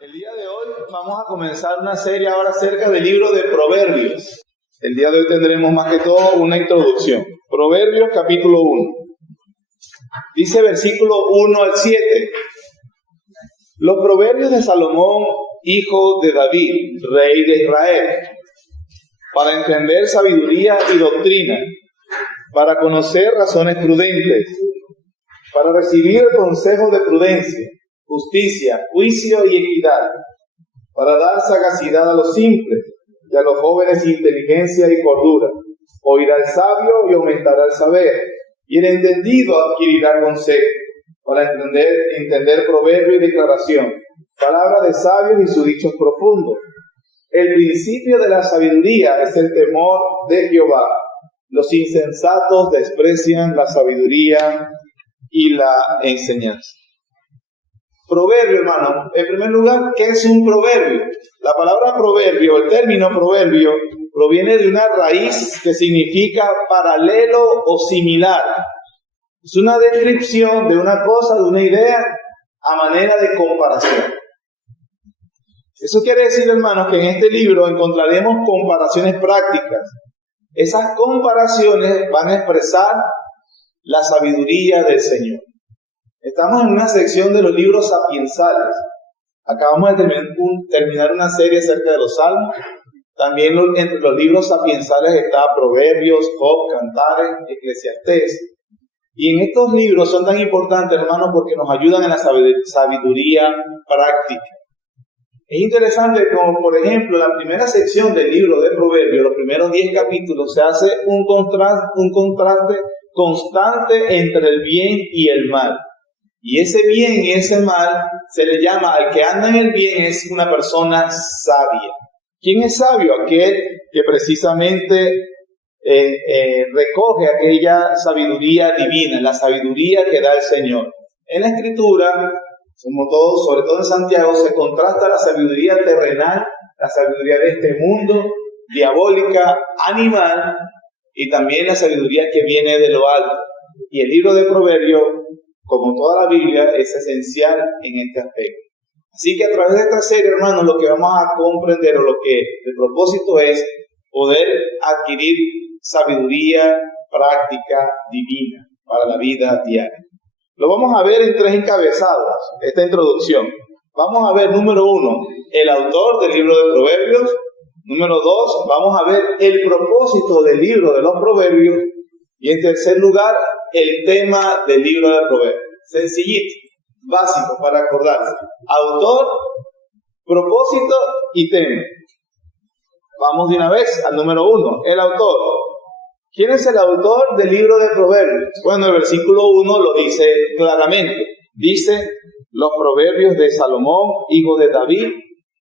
El día de hoy vamos a comenzar una serie ahora acerca del libro de Proverbios. El día de hoy tendremos más que todo una introducción. Proverbios capítulo 1. Dice versículo 1 al 7. Los proverbios de Salomón, hijo de David, rey de Israel, para entender sabiduría y doctrina, para conocer razones prudentes, para recibir el consejo de prudencia, justicia, juicio y equidad, para dar sagacidad a los simples y a los jóvenes inteligencia y cordura. Oirá el sabio y aumentará el saber, y el entendido adquirirá consejo, para entender proverbio y declaración, palabra de sabios y sus dichos profundos. El principio de la sabiduría es el temor de Jehová. Los insensatos desprecian la sabiduría y la enseñanza. Proverbio, hermano. En primer lugar, ¿qué es un proverbio? La palabra proverbio, el término proverbio, proviene de una raíz que significa paralelo o similar. Es una descripción de una cosa, de una idea, a manera de comparación. Eso quiere decir, hermanos, que en este libro encontraremos comparaciones prácticas. Esas comparaciones van a expresar la sabiduría del Señor. Estamos en una sección de los libros sapiensales. Acabamos de terminar una serie acerca de los salmos. También entre los libros sapiensales está Proverbios, Job, Cantares, Eclesiastés. Y en estos libros son tan importantes, hermanos, porque nos ayudan en la sabiduría práctica. Es interesante como, por ejemplo, en la primera sección del libro de Proverbios, los primeros 10 capítulos, se hace un contraste constante entre el bien y el mal. Y ese bien y ese mal se le llama, al que anda en el bien es una persona sabia. ¿Quién es sabio? Aquel que precisamente recoge aquella sabiduría divina, la sabiduría que da el Señor. En la Escritura, sobre todo en Santiago, se contrasta la sabiduría terrenal, la sabiduría de este mundo, diabólica, animal, y también la sabiduría que viene de lo alto. Y el libro de Proverbios, como toda la Biblia, es esencial en este aspecto. Así que a través de esta serie, hermanos, lo que vamos a comprender, o lo que el propósito es poder adquirir sabiduría práctica divina para la vida diaria. Lo vamos a ver en 3 encabezados, esta introducción. Vamos a ver, número 1, el autor del libro de Proverbios. Número 2, vamos a ver el propósito del libro de los Proverbios. Y en tercer lugar, el tema del libro de Proverbios. Sencillito, básico para acordarse. Autor, propósito y tema. Vamos de una vez al número 1, el autor. ¿Quién es el autor del libro de Proverbios? Bueno, el versículo 1 lo dice claramente. Dice, los proverbios de Salomón, hijo de David,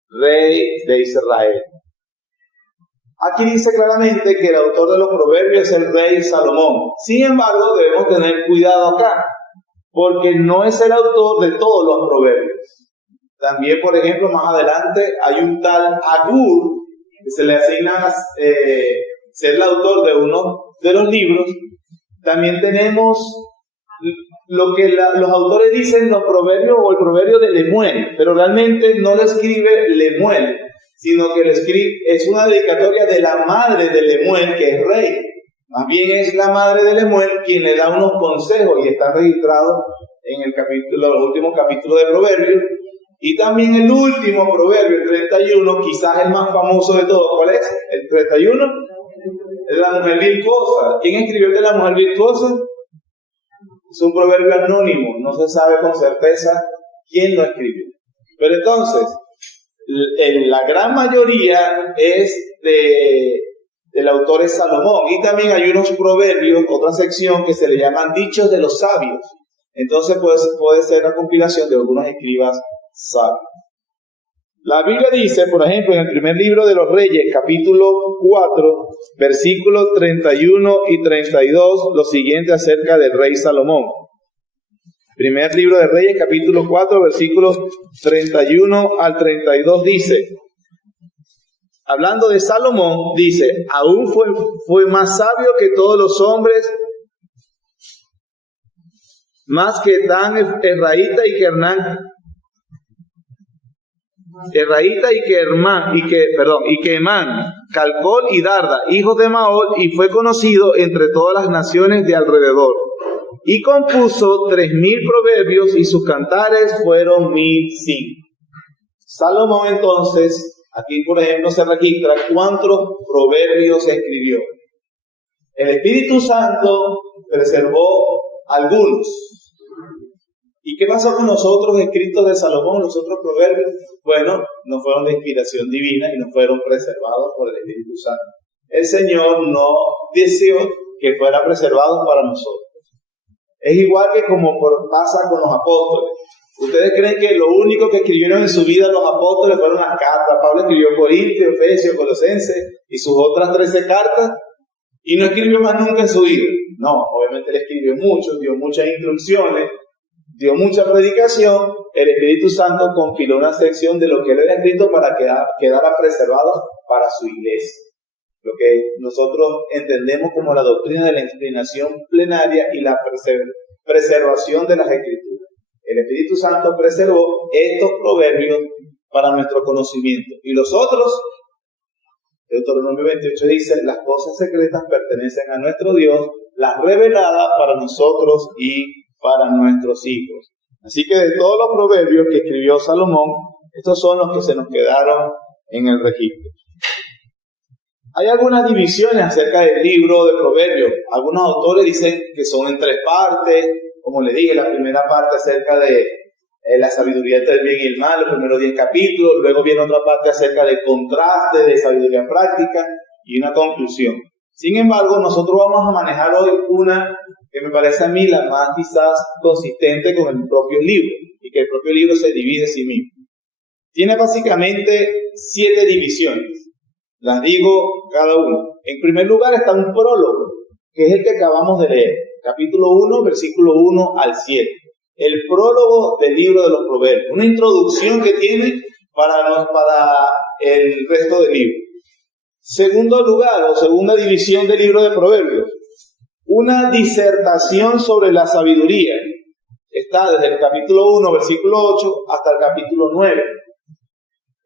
rey de Israel. Aquí dice claramente que el autor de los proverbios es el rey Salomón. Sin embargo, debemos tener cuidado acá, porque no es el autor de todos los proverbios. También, por ejemplo, más adelante hay un tal Agur, que se le asigna ser el autor de uno de los libros. También tenemos lo que los autores dicen los proverbios o el proverbio de Lemuel, pero realmente no lo escribe Lemuel, sino que lo escribe, es una dedicatoria de la madre de Lemuel, que es rey. Más bien es la madre de Lemuel quien le da unos consejos y está registrado en los últimos capítulos de Proverbios. Y también el último proverbio, el 31, quizás el más famoso de todos. ¿Cuál es? El 31. Es la mujer virtuosa. ¿Quién escribió de la mujer virtuosa? Es un proverbio anónimo. No se sabe con certeza quién lo escribió. Pero entonces, la gran mayoría es del autor es Salomón. Y también hay unos proverbios, otra sección que se le llaman dichos de los sabios. Entonces puede ser la compilación de algunos escribas sabios. La Biblia dice, por ejemplo, en el primer libro de los Reyes, capítulo 4, versículos 31 y 32, lo siguiente acerca del rey Salomón. Primer libro de Reyes, capítulo 4, versículos 31 al 32 dice, hablando de Salomón, dice, aún fue más sabio que todos los hombres, más que Dan Efraíta y que Hernán Erraíta y Quemán, Calcol y Darda, hijos de Maol, y fue conocido entre todas las naciones de alrededor. Y compuso 3,000 proverbios, y sus cantares fueron 1,005. Salomón entonces, aquí por ejemplo se registra cuántos proverbios escribió. El Espíritu Santo preservó algunos. ¿Y qué pasó con los otros escritos de Salomón, los otros proverbios? Bueno, no fueron de inspiración divina y no fueron preservados por el Espíritu Santo. El Señor no deseó que fueran preservados para nosotros. Es igual que como pasa con los apóstoles. ¿Ustedes creen que lo único que escribieron en su vida los apóstoles fueron las cartas? Pablo escribió Corintios, Efesios, Colosenses y sus otras 13 cartas y no escribió más nunca en su vida. No, obviamente él escribió mucho, dio muchas instrucciones, dio mucha predicación. El Espíritu Santo compiló una sección de lo que él había escrito para que quedara preservado para su iglesia. Lo que nosotros entendemos como la doctrina de la inclinación plenaria y la preservación de las Escrituras. El Espíritu Santo preservó estos proverbios para nuestro conocimiento. Y los otros, Deuteronomio 28 dice, las cosas secretas pertenecen a nuestro Dios, las reveladas para nosotros y para nuestros hijos. Así que de todos los proverbios que escribió Salomón, estos son los que se nos quedaron en el registro. Hay algunas divisiones acerca del libro de Proverbios. Algunos autores dicen que son en 3 partes. Como les dije, la primera parte acerca de la sabiduría entre el bien y el mal, los primeros 10 capítulos. Luego viene otra parte acerca del contraste de sabiduría práctica y una conclusión. Sin embargo, nosotros vamos a manejar hoy una que me parece a mí la más quizás consistente con el propio libro, y que el propio libro se divide en sí mismo. Tiene básicamente 7 divisiones. Las digo cada uno. En primer lugar está un prólogo, que es el que acabamos de leer. Capítulo 1, versículo 1 al 7. El prólogo del libro de los Proverbios. Una introducción que tiene para el resto del libro. Segundo lugar, o segunda división del libro de Proverbios. Una disertación sobre la sabiduría. Está desde el capítulo 1, versículo 8, hasta el capítulo 9.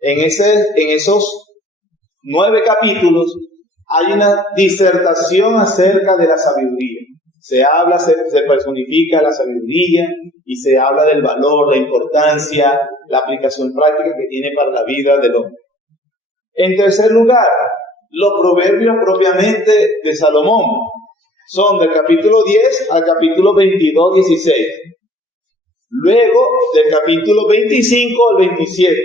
En esos 9 capítulos hay una disertación acerca de la sabiduría. Se personifica la sabiduría y se habla del valor, la importancia, la aplicación práctica que tiene para la vida del hombre. En tercer lugar, los proverbios propiamente de Salomón son del capítulo 10 al capítulo 22, 16. Luego del capítulo 25 al 27.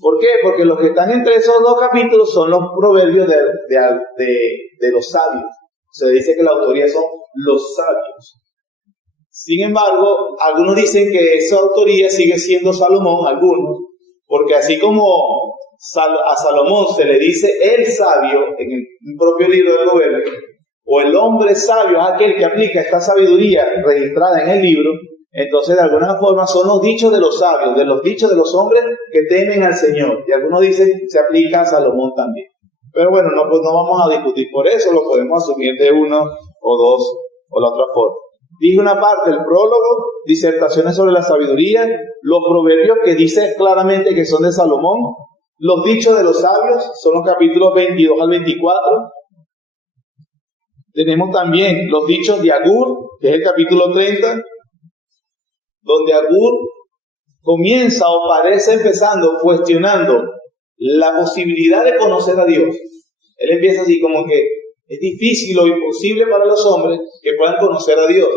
¿Por qué? Porque los que están entre esos 2 capítulos son los proverbios de los sabios. Se dice que la autoría son los sabios. Sin embargo, algunos dicen que esa autoría sigue siendo Salomón, algunos, porque así como a Salomón se le dice el sabio en el propio libro de Proverbios, o el hombre sabio es aquel que aplica esta sabiduría registrada en el libro, entonces de alguna forma son los dichos de los sabios, de los dichos de los hombres que temen al Señor. Y algunos dicen se aplica a Salomón también. Pero bueno, no vamos a discutir por eso, lo podemos asumir de uno o dos o la otra forma. Dije una parte, el prólogo, disertaciones sobre la sabiduría, los proverbios que dice claramente que son de Salomón, los dichos de los sabios, son los capítulos 22 al 24. Tenemos también los dichos de Agur, que es el capítulo 30, donde Agur comienza o parece empezando cuestionando la posibilidad de conocer a Dios. Él empieza así como que es difícil o imposible para los hombres que puedan conocer a Dios,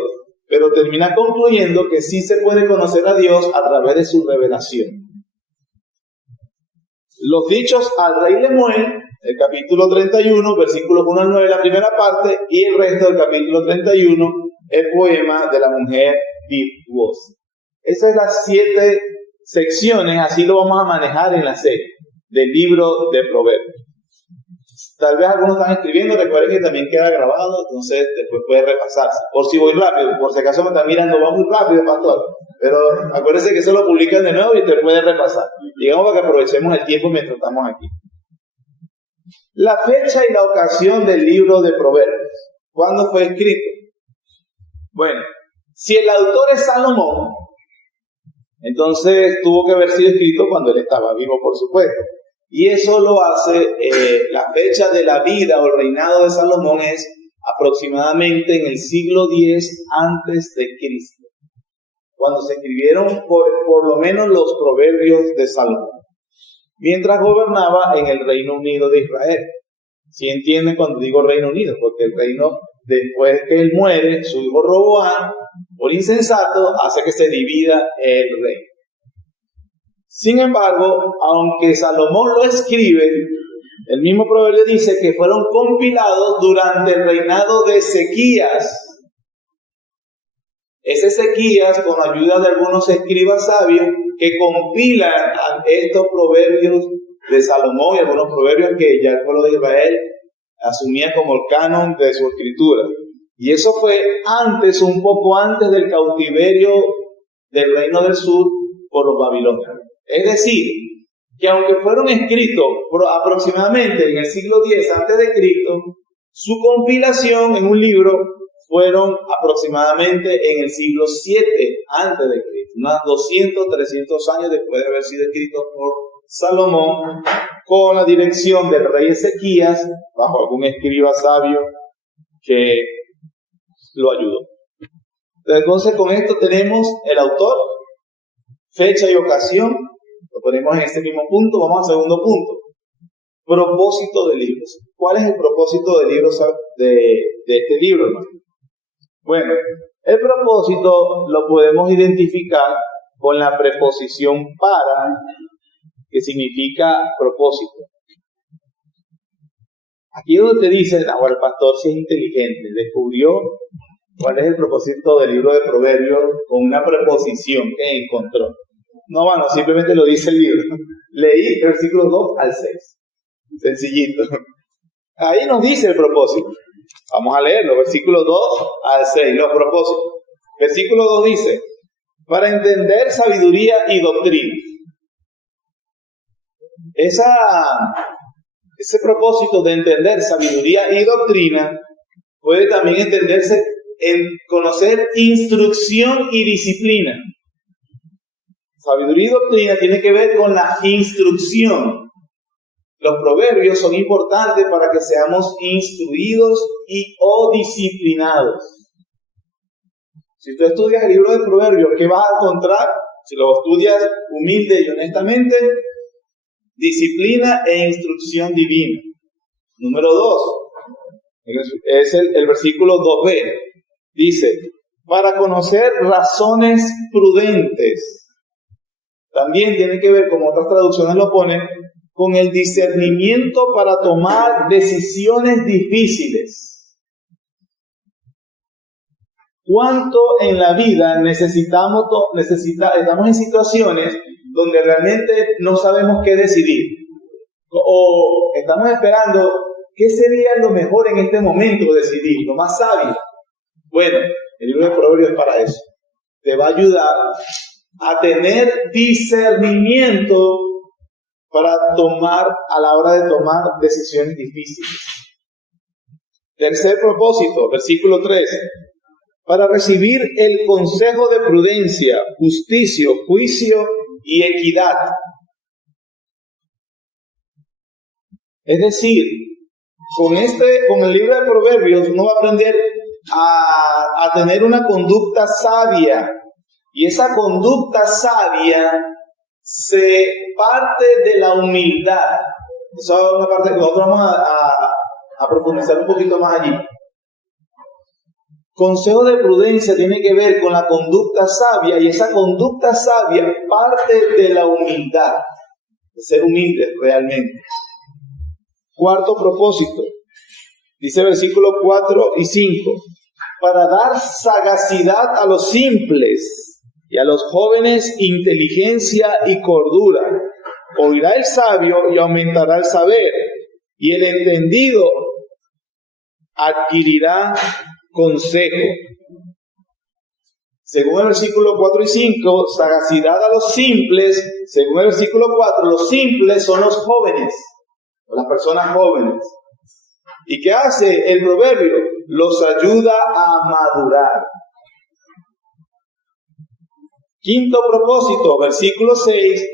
pero termina concluyendo que sí se puede conocer a Dios a través de su revelación. Los dichos al rey Lemuel, el capítulo 31, versículos 1 al 9, la primera parte, y el resto del capítulo 31, el poema de la mujer virtuosa. Esas son las 7 secciones, así lo vamos a manejar en la serie del libro de Proverbios. Tal vez algunos están escribiendo, recuerden que también queda grabado, entonces después puede repasarse. Por si voy rápido, por si acaso me están mirando, va muy rápido, pastor. Pero acuérdense que eso lo publican de nuevo y te puede repasar. Digamos para que aprovechemos el tiempo mientras estamos aquí. La fecha y la ocasión del libro de Proverbios. ¿Cuándo fue escrito? Bueno, si el autor es Salomón, Entonces tuvo que haber sido escrito cuando él estaba vivo, por supuesto. Y eso lo hace, la fecha de la vida o el reinado de Salomón es aproximadamente en el siglo X antes de Cristo, cuando se escribieron por lo menos los proverbios de Salomón, mientras gobernaba en el Reino Unido de Israel. ¿Sí entienden cuando digo Reino Unido? Porque el reino, después que él muere, su hijo Roboam, por insensato, hace que se divida el reino. Sin embargo, aunque Salomón lo escribe, el mismo proverbio dice que fueron compilados durante el reinado de Ezequías. Es Ezequías, con ayuda de algunos escribas sabios, que compilan estos proverbios de Salomón y algunos proverbios que ya el pueblo de Israel asumía como el canon de su escritura. Y eso fue antes, un poco antes del cautiverio del reino del sur por los babilonios. Es decir, que aunque fueron escritos aproximadamente en el siglo X antes de Cristo, su compilación en un libro fueron aproximadamente en el siglo VII antes de Cristo, unos 200, 300 años después de haber sido escrito por Salomón, con la dirección del rey Ezequías, bajo algún escriba sabio que lo ayudó. Entonces, con esto tenemos el autor, fecha y ocasión. Lo ponemos en este mismo punto. Vamos al segundo punto. Propósito de libros. ¿Cuál es el propósito de libros de este libro, hermano? Bueno, el propósito lo podemos identificar con la preposición para, que significa propósito. Aquí es donde te dice, ahora el pastor sí es inteligente, descubrió cuál es el propósito del libro de Proverbios con una preposición que encontró. No, bueno, simplemente lo dice el libro. Leí versículos 2 al 6. Sencillito. Ahí nos dice el propósito. Vamos a leerlo, versículos 2 al 6, los propósitos. Versículo 2 dice, para entender sabiduría y doctrina. Ese propósito de entender sabiduría y doctrina puede también entenderse en conocer instrucción y disciplina. Sabiduría y doctrina tiene que ver con la instrucción. Los proverbios son importantes para que seamos instruidos o disciplinados. Si tú estudias el libro de Proverbios, ¿qué vas a encontrar? Si lo estudias humilde y honestamente, disciplina e instrucción divina. Número 2, es el versículo 2b. Dice, para conocer razones prudentes. También tiene que ver, como otras traducciones lo ponen, con el discernimiento para tomar decisiones difíciles. ¿Cuánto en la vida estamos en situaciones donde realmente no sabemos qué decidir? O estamos esperando qué sería lo mejor en este momento decidir, lo más sabio. Bueno, el libro de Proverbios es para eso. Te va a ayudar a tener discernimiento para a la hora de tomar decisiones difíciles. Tercer propósito, versículo 3. Para recibir el consejo de prudencia, justicia, juicio y equidad. Es decir, con el libro de Proverbios uno va a aprender a tener una conducta sabia. Y esa conducta sabia se parte de la humildad. Esa es una parte que nosotros vamos a profundizar un poquito más allí. Consejo de prudencia tiene que ver con la conducta sabia, y esa conducta sabia parte de la humildad, de ser humilde realmente. Cuarto propósito, dice versículos 4 y 5, para dar sagacidad a los simples y a los jóvenes inteligencia y cordura. Oirá el sabio y aumentará el saber, y el entendido adquirirá consejo. Según el versículo 4 y 5, sagacidad a los simples. Según el versículo 4, los simples son los jóvenes, las personas jóvenes. ¿Y qué hace el proverbio? Los ayuda a madurar. Quinto propósito, versículo 6,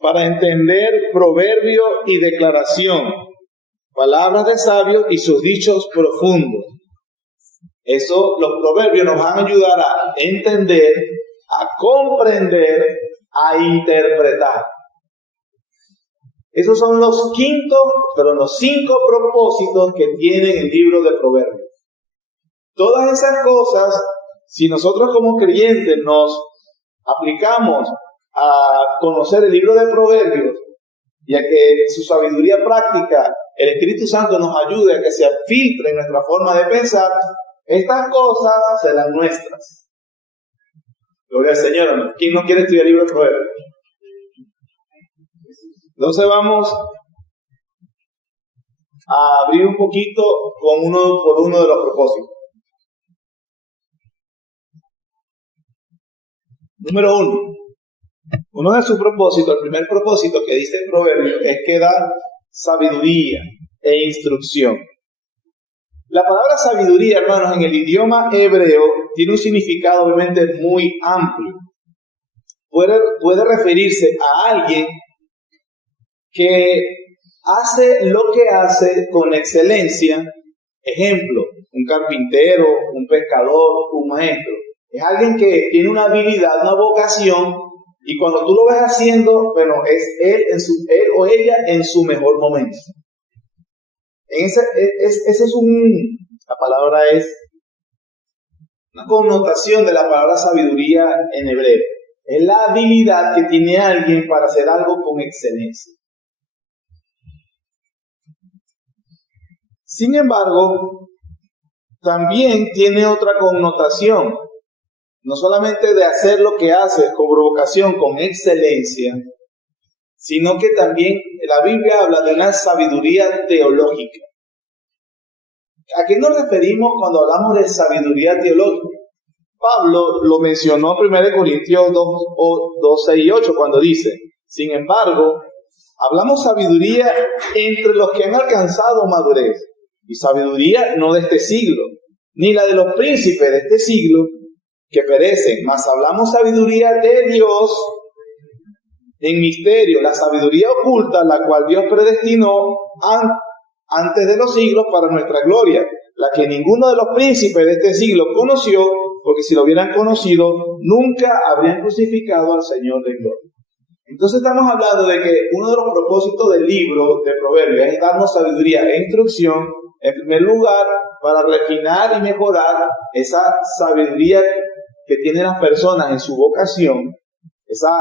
para entender proverbio y declaración, palabras de sabios y sus dichos profundos. Eso, los proverbios nos van a ayudar a entender, a comprender, a interpretar. Esos son los cinco propósitos que tiene el libro de Proverbios. Todas esas cosas, si nosotros como creyentes nos aplicamos a conocer el libro de Proverbios y a que su sabiduría práctica, el Espíritu Santo nos ayude a que se filtre en nuestra forma de pensar, estas cosas serán nuestras. Gloria al Señor. ¿Quién no quiere estudiar el libro de Proverbios? Entonces vamos a abrir un poquito por uno de los propósitos. Número 1. Uno de sus propósitos, el primer propósito que dice el proverbio, es que da sabiduría e instrucción. La palabra sabiduría, hermanos, en el idioma hebreo tiene un significado obviamente muy amplio. Puede referirse a alguien que hace lo que hace con excelencia. Ejemplo, un carpintero, un pescador, un maestro. Es alguien que tiene una habilidad, una vocación, y cuando tú lo ves haciendo, bueno, es él o ella en su mejor momento. La palabra es una connotación de la palabra sabiduría en hebreo. Es la habilidad que tiene alguien para hacer algo con excelencia. Sin embargo, también tiene otra connotación. No solamente de hacer lo que haces con vocación, con excelencia, sino que también la Biblia habla de una sabiduría teológica. ¿A qué nos referimos cuando hablamos de sabiduría teológica? Pablo lo mencionó en 1 Corintios 2, 6 y 8 cuando dice: sin embargo, hablamos sabiduría entre los que han alcanzado madurez, y sabiduría no de este siglo, ni la de los príncipes de este siglo, que perecen, mas hablamos sabiduría de Dios en misterio, la sabiduría oculta, la cual Dios predestinó antes de los siglos para nuestra gloria, la que ninguno de los príncipes de este siglo conoció, porque si lo hubieran conocido, nunca habrían crucificado al Señor de gloria. Entonces estamos hablando de que uno de los propósitos del libro de Proverbios es darnos sabiduría e instrucción, en primer lugar, para refinar y mejorar esa sabiduría que tienen las personas en su vocación, esa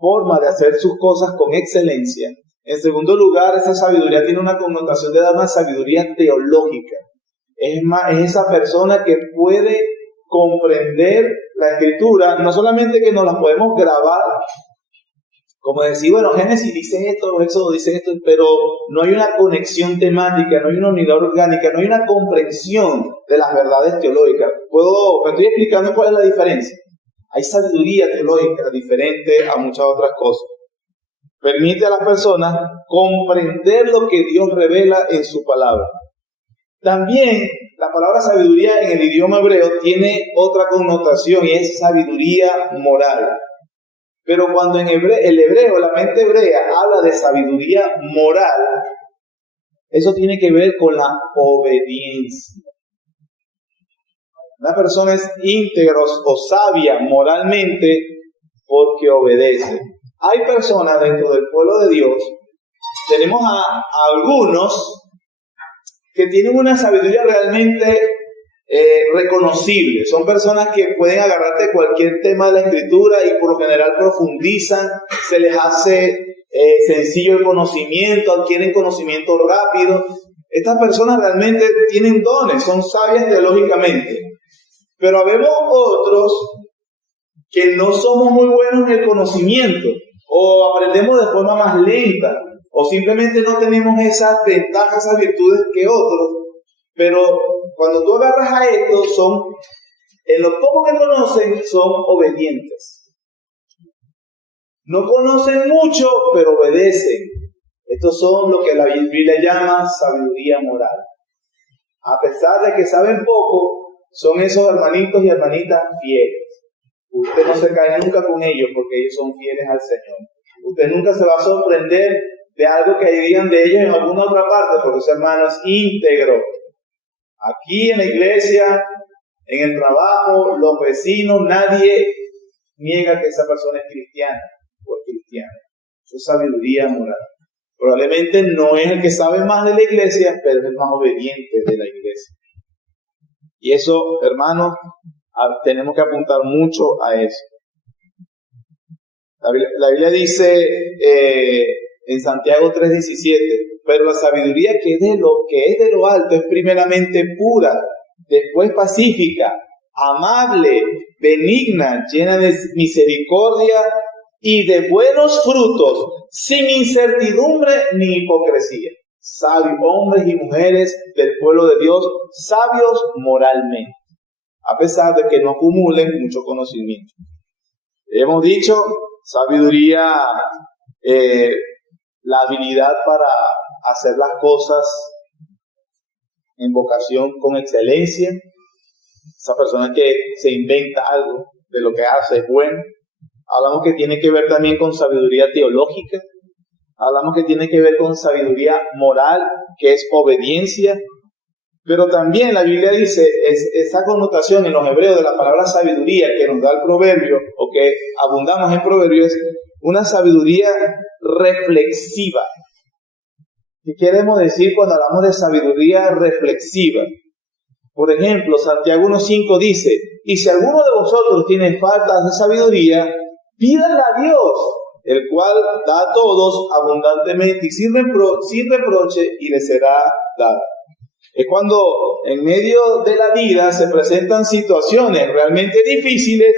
forma de hacer sus cosas con excelencia. En segundo lugar, esa sabiduría tiene una connotación de dar una sabiduría teológica. Es esa persona que puede comprender la Escritura, no solamente que nos la podemos grabar, como decir, bueno, Génesis dice esto, Éxodo dice esto, pero no hay una conexión temática, no hay una unidad orgánica, no hay una comprensión de las verdades teológicas. Me estoy explicando cuál es la diferencia. Hay sabiduría teológica diferente a muchas otras cosas. Permite a las personas comprender lo que Dios revela en su palabra. También la palabra sabiduría en el idioma hebreo tiene otra connotación y es sabiduría moral. Pero cuando en el hebreo, la mente hebrea habla de sabiduría moral, eso tiene que ver con la obediencia. Una persona es íntegra o sabia moralmente porque obedece. Hay personas dentro del pueblo de Dios, tenemos a algunos que tienen una sabiduría realmente reconocible. Son personas que pueden agarrarte cualquier tema de la Escritura y por lo general profundizan, se les hace sencillo el conocimiento, adquieren conocimiento rápido. Estas personas realmente tienen dones, son sabias teológicamente. Pero habemos otros que no somos muy buenos en el conocimiento, o aprendemos de forma más lenta, o simplemente no tenemos esas ventajas, esas virtudes que otros. Pero cuando tú agarras a estos, en lo poco que conocen, son obedientes. No conocen mucho, pero obedecen. Estos son lo que la Biblia llama sabiduría moral. A pesar de que saben poco, son esos hermanitos y hermanitas fieles. Usted no se cae nunca con ellos porque ellos son fieles al Señor. Usted nunca se va a sorprender de algo que digan de ellos en alguna otra parte, porque ese hermano es íntegro. Aquí en la iglesia, en el trabajo, los vecinos, nadie niega que esa persona es cristiana o es cristiana. Eso es sabiduría moral. Probablemente no es el que sabe más de la iglesia, pero es el más obediente de la iglesia. Y eso, hermanos, tenemos que apuntar mucho a eso. La Biblia dice en Santiago 3:17, pero la sabiduría que es de lo alto es primeramente pura, después pacífica, amable, benigna, llena de misericordia y de buenos frutos, sin incertidumbre ni hipocresía. Sabios, hombres y mujeres del pueblo de Dios, sabios moralmente, a pesar de que no acumulen mucho conocimiento. Hemos dicho, sabiduría, la habilidad para hacer las cosas en vocación con excelencia. Esa persona que se inventa algo de lo que hace es bueno. Hablamos que tiene que ver también con sabiduría teológica. Hablamos que tiene que ver con sabiduría moral, que es obediencia. Pero también la Biblia dice, esa connotación en los hebreos de la palabra sabiduría que nos da el proverbio, o que abundamos en proverbios, es una sabiduría reflexiva. ¿Qué queremos decir cuando hablamos de sabiduría reflexiva? Por ejemplo, Santiago 1:5 dice, y si alguno de vosotros tiene faltas de sabiduría, pídanla a Dios, el cual da a todos abundantemente y sin reproche, y le será dada. Es cuando en medio de la vida se presentan situaciones realmente difíciles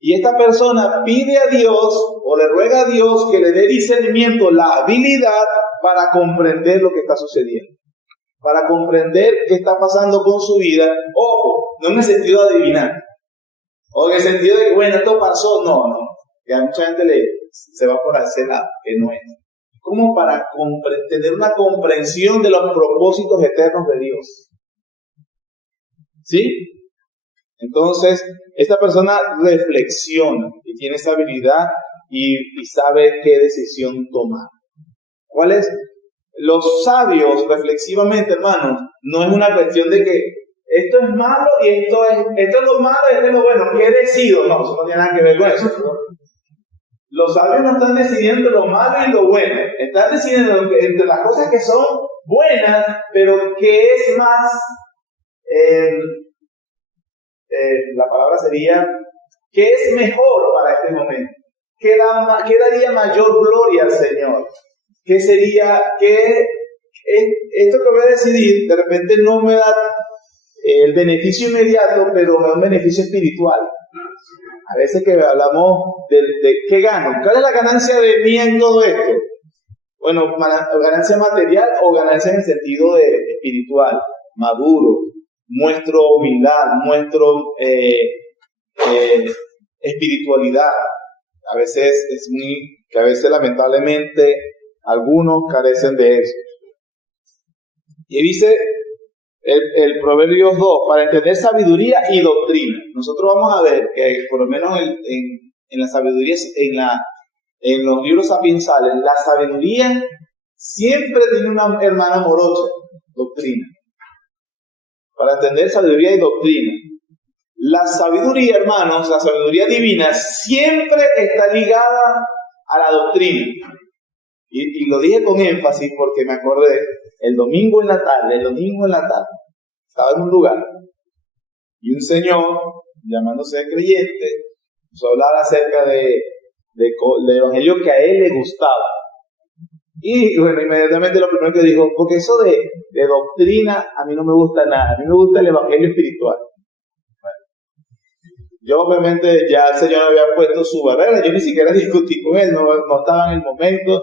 y esta persona pide a Dios o le ruega a Dios que le dé discernimiento, la habilidad para comprender lo que está sucediendo, para comprender qué está pasando con su vida. Ojo, no en el sentido de adivinar, o en el sentido de que, bueno, esto pasó, no, que a mucha gente se va por ese lado, que no es. Como para tener una comprensión de los propósitos eternos de Dios. ¿Sí? Entonces, esta persona reflexiona y tiene esa habilidad y sabe qué decisión tomar. ¿Cuál es? Los sabios, reflexivamente, hermanos, no es una cuestión de que esto es malo y esto es lo malo y esto es lo bueno. ¿Qué decido? No, eso no tiene nada que ver con eso, ¿no? Los sabios no están decidiendo lo malo y lo bueno. Están decidiendo entre las cosas que son buenas, pero que es más, la palabra sería, que es mejor para este momento. ¿Qué daría mayor gloria al Señor? ¿Qué sería? Esto que voy a decidir, de repente no me da el beneficio inmediato, pero me da un beneficio espiritual. A veces que hablamos de qué gano, ¿cuál es la ganancia de mí en todo esto? Bueno, ganancia material o ganancia en el sentido de espiritual, maduro, muestro humildad, muestro espiritualidad. A veces lamentablemente algunos carecen de eso. Y dice el Proverbios 2, para entender sabiduría y doctrina. Nosotros vamos a ver que por lo menos en la sabiduría, en los libros sapiensales, la sabiduría siempre tiene una hermana morocha, doctrina. Para entender sabiduría y doctrina. La sabiduría, hermanos, la sabiduría divina siempre está ligada a la doctrina. Y lo dije con énfasis porque me acordé, el domingo en la tarde, estaba en un lugar y un señor, llamándose creyente, empezó a hablar acerca del evangelio que a él le gustaba. Y bueno, inmediatamente lo primero que dijo, porque eso de doctrina a mí no me gusta nada, a mí me gusta el evangelio espiritual. Bueno, yo obviamente ya el Señor había puesto su barrera, yo ni siquiera discutí con él, no estaba en el momento.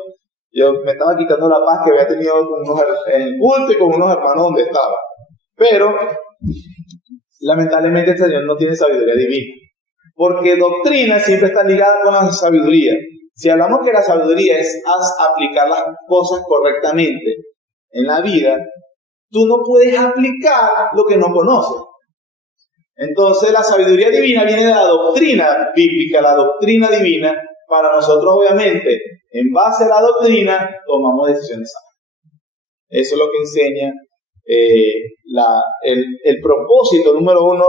Yo me estaba quitando la paz que había tenido en el culto y con unos hermanos donde estaba. Pero, lamentablemente, el Señor no tiene sabiduría divina. Porque doctrina siempre está ligada con la sabiduría. Si hablamos que la sabiduría es aplicar las cosas correctamente en la vida, tú no puedes aplicar lo que no conoces. Entonces la sabiduría divina viene de la doctrina bíblica, la doctrina divina. Para nosotros, obviamente, en base a la doctrina, tomamos decisiones sabias. Eso es lo que enseña el propósito número uno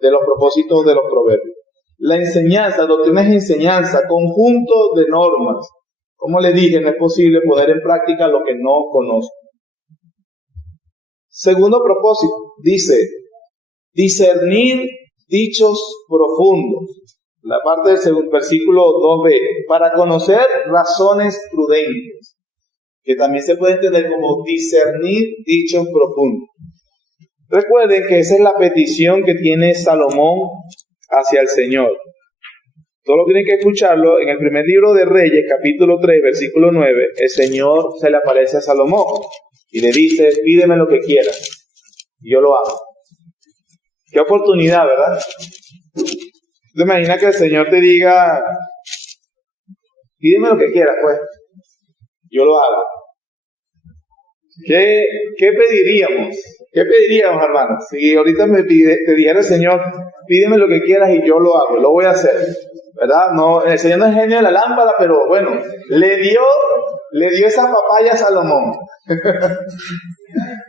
de los propósitos de los proverbios. La enseñanza, doctrina es enseñanza, conjunto de normas. Como les dije, no es posible poner en práctica lo que no conozco. Segundo propósito, dice, discernir dichos profundos. La parte del segundo versículo 2b, para conocer razones prudentes, que también se puede entender como discernir dichos profundos. Recuerden que esa es la petición que tiene Salomón hacia el Señor. Solo tienen que escucharlo. En el primer libro de Reyes, capítulo 3, versículo 9, el Señor se le aparece a Salomón y le dice, pídeme lo que quieras, y yo lo hago. Qué oportunidad, ¿verdad? ¿Te imaginas que el Señor te diga, pídeme lo que quieras, pues, yo lo hago? ¿Qué pediríamos? ¿Qué pediríamos, hermanos? Si ahorita te dijera el Señor, pídeme lo que quieras y yo lo hago, lo voy a hacer, ¿verdad? No, el Señor no es genio de la lámpara, pero bueno, le dio esa papaya a Salomón.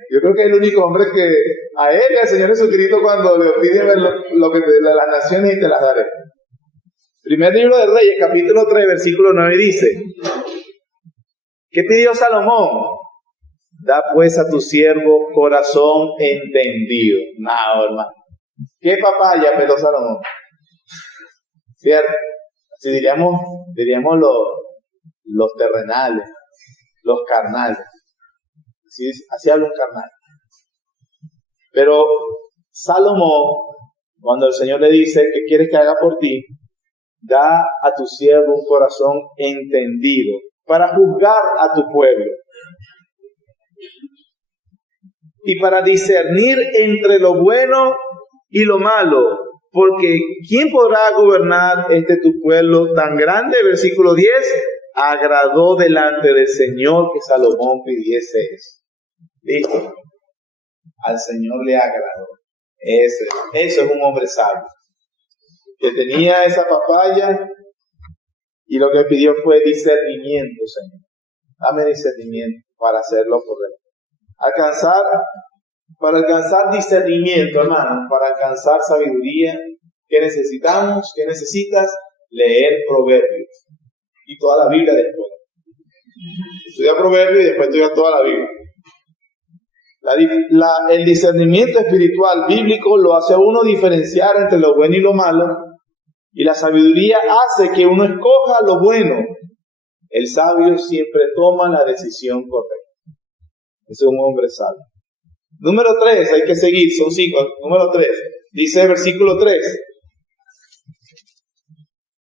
Yo creo que es el único hombre que a él y al Señor Jesucristo cuando le piden lo que de las naciones y te las daré. Primer libro de Reyes, capítulo 3, versículo 9 dice, ¿qué pidió Salomón? Da pues a tu siervo corazón entendido. No, hermano. ¿Qué papaya peló Salomón? ¿Cierto? Así diríamos los terrenales, los carnales. Así habla un carnal. Pero Salomón, cuando el Señor le dice, ¿qué quieres que haga por ti? Da a tu siervo un corazón entendido para juzgar a tu pueblo y para discernir entre lo bueno y lo malo, porque ¿quién podrá gobernar tu pueblo tan grande? Versículo 10, agradó delante del Señor que Salomón pidiese eso. ¿Listo? Al Señor le agradó. Eso es un hombre sabio, que tenía esa papaya y lo que pidió fue discernimiento, Señor. Dame discernimiento para hacerlo correcto. Para alcanzar discernimiento, hermano, para alcanzar sabiduría, ¿qué necesitamos? ¿Qué necesitas? Leer Proverbios y toda la Biblia después. Estudia Proverbios y después estudia toda la Biblia. El discernimiento espiritual bíblico lo hace a uno diferenciar entre lo bueno y lo malo, y la sabiduría hace que uno escoja lo bueno. El sabio siempre toma la decisión correcta. Ese es un hombre sabio. Número 3, hay que seguir, son 5. Número 3, dice el versículo 3.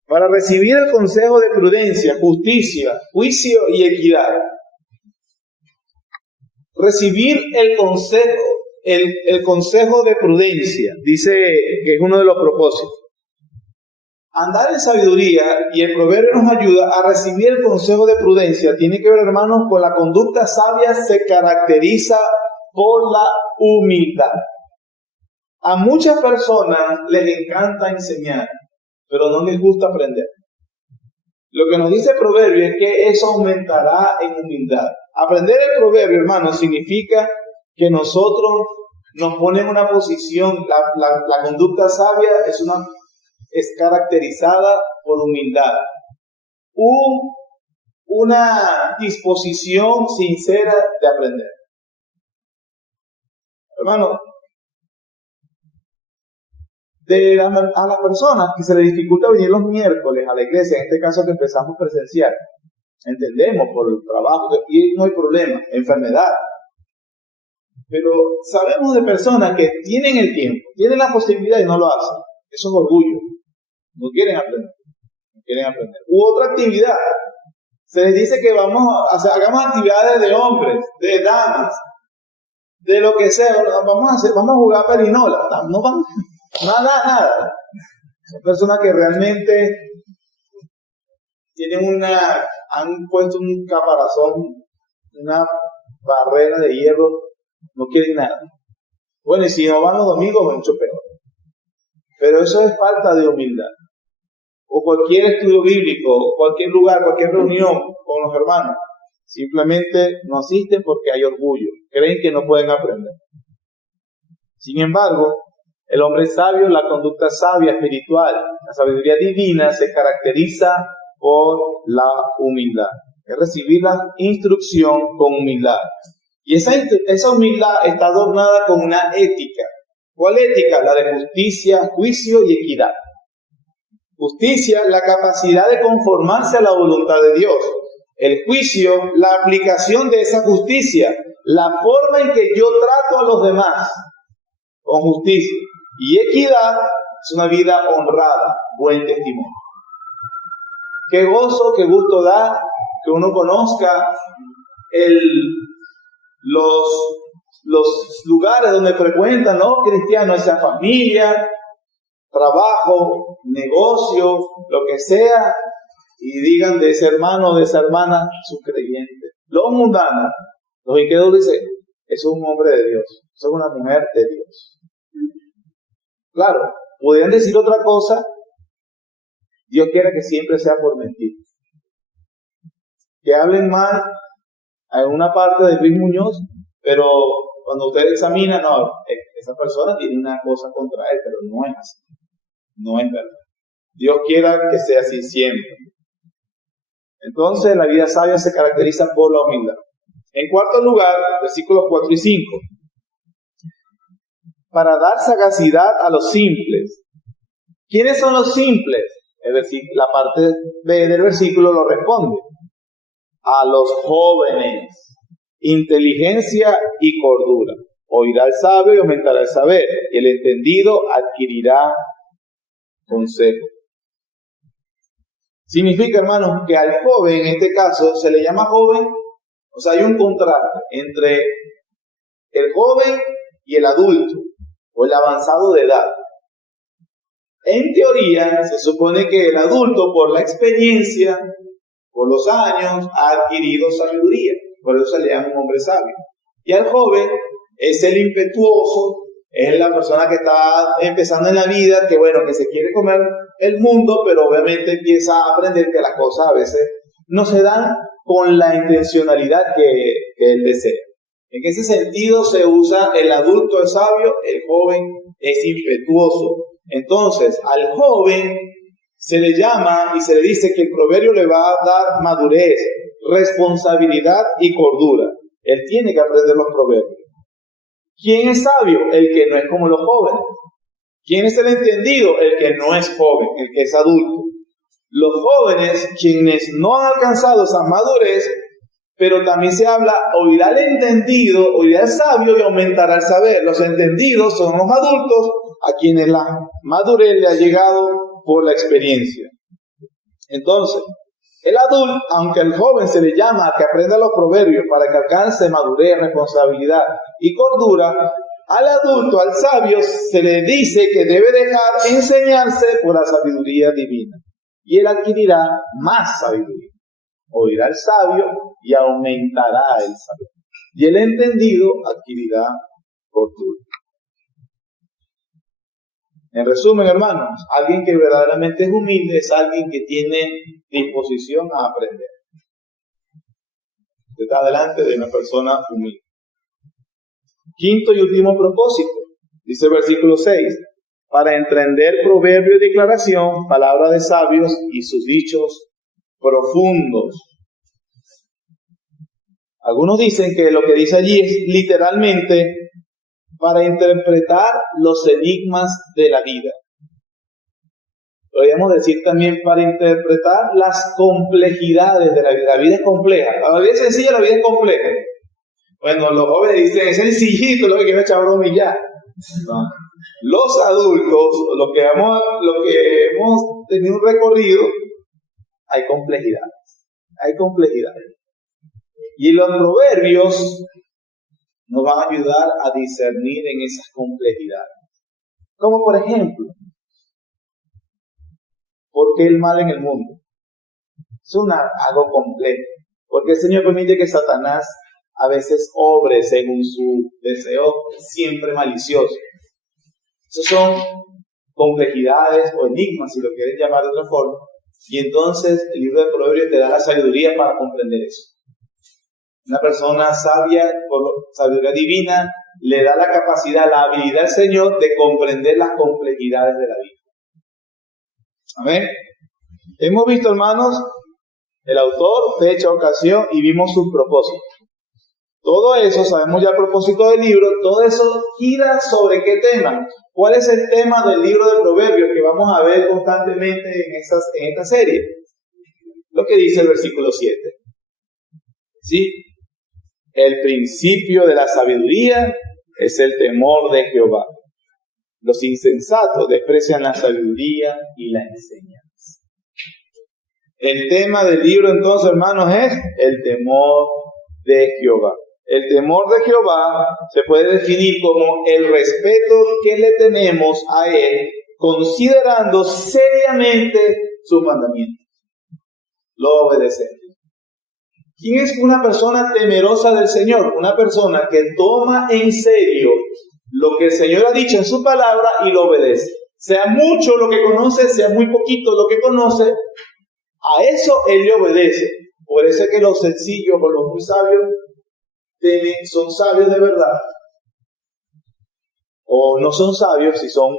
Para recibir el consejo de prudencia, justicia, juicio y equidad. Recibir el consejo de prudencia, dice que es uno de los propósitos. Andar en sabiduría, y el proverbio nos ayuda a recibir el consejo de prudencia. Tiene que ver, hermanos, con la conducta sabia. Se caracteriza por la humildad. A muchas personas les encanta enseñar, pero no les gusta aprender. Lo que nos dice el proverbio es que eso aumentará en humildad. Aprender el proverbio, hermanos, significa que nosotros nos ponemos en una posición. La conducta sabia es caracterizada por humildad. Una disposición sincera de aprender. Hermano, a las personas que se les dificulta venir los miércoles a la iglesia, en este caso que empezamos presencial, entendemos por el trabajo y no hay problema, enfermedad. Pero sabemos de personas que tienen el tiempo, tienen la posibilidad y no lo hacen. Eso es orgullo. No quieren aprender. U otra actividad. Se les dice que hagamos actividades de hombres, de damas, de lo que sea. Vamos a jugar perinola. No vamos, nada. Son personas que realmente han puesto un caparazón, una barrera de hierro, no quieren nada. Bueno, y si no van los domingos, mucho peor. Pero eso es falta de humildad. O cualquier estudio bíblico, cualquier lugar, cualquier reunión con los hermanos, simplemente no asisten porque hay orgullo, creen que no pueden aprender. Sin embargo, el hombre sabio, la conducta sabia, espiritual, la sabiduría divina se caracteriza por la humildad. Es recibir la instrucción con humildad. Y esa humildad está adornada con una ética. ¿Cuál ética? La de justicia, juicio y equidad. Justicia, la capacidad de conformarse a la voluntad de Dios. El juicio, la aplicación de esa justicia, la forma en que yo trato a los demás con justicia. Y equidad es una vida honrada, buen testimonio. Qué gozo, qué gusto da que uno conozca los lugares donde frecuentan los cristianos, esa familia, trabajo, negocio, lo que sea, y digan de ese hermano o de esa hermana, su creyente. Los mundanos, los incrédulos dicen, eso es un hombre de Dios, eso es una mujer de Dios. Claro, podrían decir otra cosa, Dios quiere que siempre sea por mentir. Que hablen mal en una parte de Luis Muñoz, pero cuando usted examina, no, esa persona tiene una cosa contra él, pero no es así. No es verdad. Dios quiera que sea así siempre. Entonces, la vida sabia se caracteriza por la humildad. En cuarto lugar, versículos 4 y 5. Para dar sagacidad a los simples. ¿Quiénes son los simples? La parte B del versículo lo responde. A los jóvenes. Inteligencia y cordura. Oirá el sabio y aumentará el saber. Y el entendido adquirirá consejo. Significa, hermanos, que al joven, en este caso, se le llama joven. O sea, hay un contraste entre el joven y el adulto, o el avanzado de edad. En teoría, se supone que el adulto, por la experiencia, por los años, ha adquirido sabiduría. Por eso se le llama un hombre sabio. Y al joven es el impetuoso, es la persona que está empezando en la vida, que se quiere comer el mundo, pero obviamente empieza a aprender que las cosas a veces no se dan con la intencionalidad que él desea. En ese sentido se usa el adulto es sabio, el joven es impetuoso. Entonces, al joven se le llama y se le dice que el proverbio le va a dar madurez, responsabilidad y cordura. Él tiene que aprender los proverbios. ¿Quién es sabio? El que no es como los jóvenes. ¿Quién es el entendido? El que no es joven, el que es adulto. Los jóvenes, quienes no han alcanzado esa madurez, pero también se habla, oirá el entendido, oirá el sabio y aumentará el saber. Los entendidos son los adultos a quienes la madurez le ha llegado por la experiencia. Entonces, el adulto, aunque al joven se le llama a que aprenda los proverbios para que alcance madurez, responsabilidad y cordura, al adulto, al sabio, se le dice que debe dejar enseñarse por la sabiduría divina. Y él adquirirá más sabiduría. Oirá el sabio y aumentará el saber. Y el entendido adquirirá cordura. En resumen, hermanos, alguien que verdaderamente es humilde es alguien que tiene disposición a aprender. Usted está delante de una persona humilde. Quinto y último propósito, dice el versículo 6, para entender proverbio y declaración, palabra de sabios y sus dichos profundos. Algunos dicen que lo que dice allí es literalmente para interpretar los enigmas de la vida. Podríamos decir también para interpretar las complejidades de la vida. La vida es compleja. La vida es sencilla, la vida es compleja. Bueno, los jóvenes dicen, es sencillito, lo que quiero echar broma y ya. No. Los adultos, los que hemos tenido un recorrido, hay complejidades. Hay complejidades. Y los proverbios nos van a ayudar a discernir en esas complejidades. Como por ejemplo, ¿por qué el mal en el mundo? Es algo complejo. Porque el Señor permite que Satanás a veces obre según su deseo siempre malicioso. Esos son complejidades o enigmas, si lo quieren llamar de otra forma. Y entonces el libro de Proverbios te da la sabiduría para comprender eso. Una persona sabia, por sabiduría divina, le da la capacidad, la habilidad al Señor de comprender las complejidades de la vida. Amén. Hemos visto, hermanos, el autor, fecha, ocasión y vimos sus propósitos. Todo eso, sabemos ya el propósito del libro, todo eso gira sobre qué tema. ¿Cuál es el tema del libro de Proverbios que vamos a ver constantemente en esta serie? Lo que dice el versículo 7. ¿Sí? El principio de la sabiduría es el temor de Jehová. Los insensatos desprecian la sabiduría y la enseñanza. El tema del libro entonces, hermanos, es el temor de Jehová. El temor de Jehová se puede definir como el respeto que le tenemos a Él, considerando seriamente sus mandamientos. Lo obedecemos. ¿Quién es una persona temerosa del Señor? Una persona que toma en serio lo que el Señor ha dicho en su palabra y lo obedece. Sea mucho lo que conoce, sea muy poquito lo que conoce, a eso Él le obedece. Por eso es que los sencillos o los muy sabios son sabios de verdad. O no son sabios si son,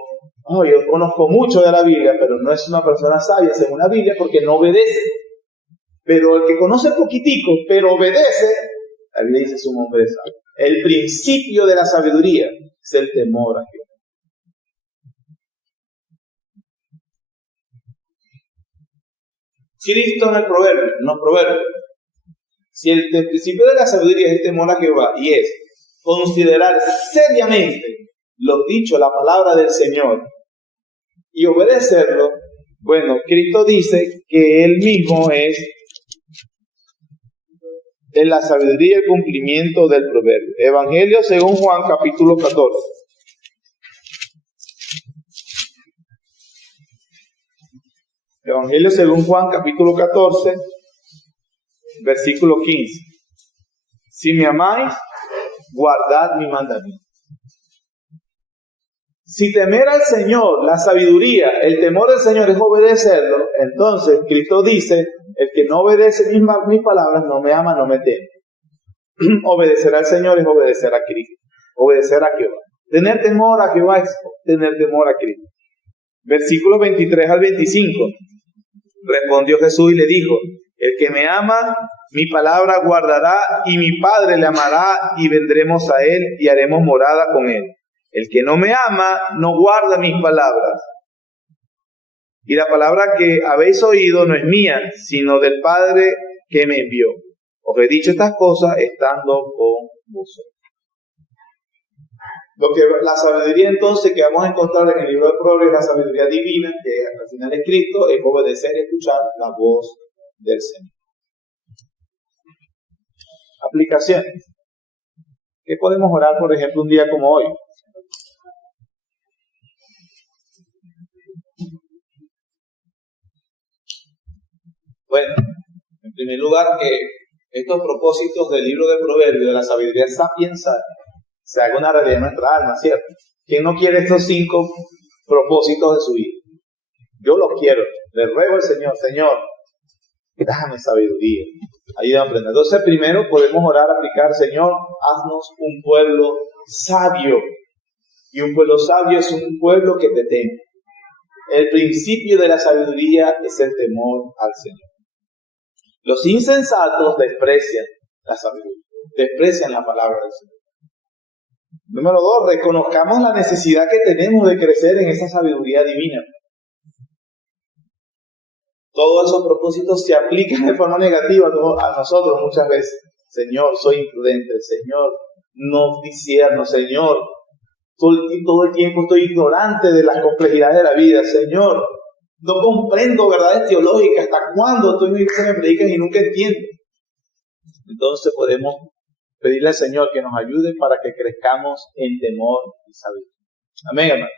yo conozco mucho de la Biblia, pero no es una persona sabia según la Biblia porque no obedece. Pero el que conoce poquitico, pero obedece, la Biblia dice su nombre es sabio. El principio de la sabiduría es el temor a Dios. Cristo en los proverbios. Si el principio de la sabiduría es el temor a Jehová y es considerar seriamente los dichos, la palabra del Señor y obedecerlo, bueno, Cristo dice que Él mismo es en la sabiduría y el cumplimiento del proverbio. Evangelio según Juan, capítulo 14. Evangelio según Juan, capítulo 14, versículo 15. Si me amáis, guardad mi mandamiento. Si temer al Señor, la sabiduría, el temor del Señor es obedecerlo, entonces Cristo dice, el que no obedece mis palabras, no me ama, no me teme. Obedecer al Señor es obedecer a Cristo, obedecer a Jehová. Tener temor a Jehová es tener temor a Cristo. Versículos 23 al 25. Respondió Jesús y le dijo, el que me ama, mi palabra guardará, y mi Padre le amará, y vendremos a él, y haremos morada con él. El que no me ama, no guarda mis palabras. Y la palabra que habéis oído no es mía, sino del Padre que me envió. Os he dicho estas cosas estando con vosotros. La sabiduría entonces que vamos a encontrar en el libro de Proverbios, la sabiduría divina, que al final es Cristo, es obedecer y escuchar la voz del Señor. Aplicaciones. ¿Qué podemos orar, por ejemplo, un día como hoy? Bueno, en primer lugar, que estos propósitos del libro de Proverbios, de la sabiduría sapiensal, se haga una realidad en nuestra alma, ¿cierto? ¿Quién no quiere estos 5 propósitos de su vida? Yo los quiero. Le ruego al Señor, Señor, dame sabiduría, ayúdame a aprender. Entonces, primero podemos orar, aplicar, Señor, haznos un pueblo sabio. Y un pueblo sabio es un pueblo que te teme. El principio de la sabiduría es el temor al Señor. Los insensatos desprecian la sabiduría, desprecian la palabra del Señor. Número 2, reconozcamos la necesidad que tenemos de crecer en esa sabiduría divina. Todos esos propósitos se aplican de forma negativa a nosotros muchas veces. Señor, soy imprudente. Señor, no discierno. Señor, todo el tiempo estoy ignorante de las complejidades de la vida. Señor, no comprendo verdades teológicas. ¿Hasta cuándo estoy en una iglesia que me predican y nunca entiendo? Entonces podemos pedirle al Señor que nos ayude para que crezcamos en temor y sabiduría. Amén, hermano.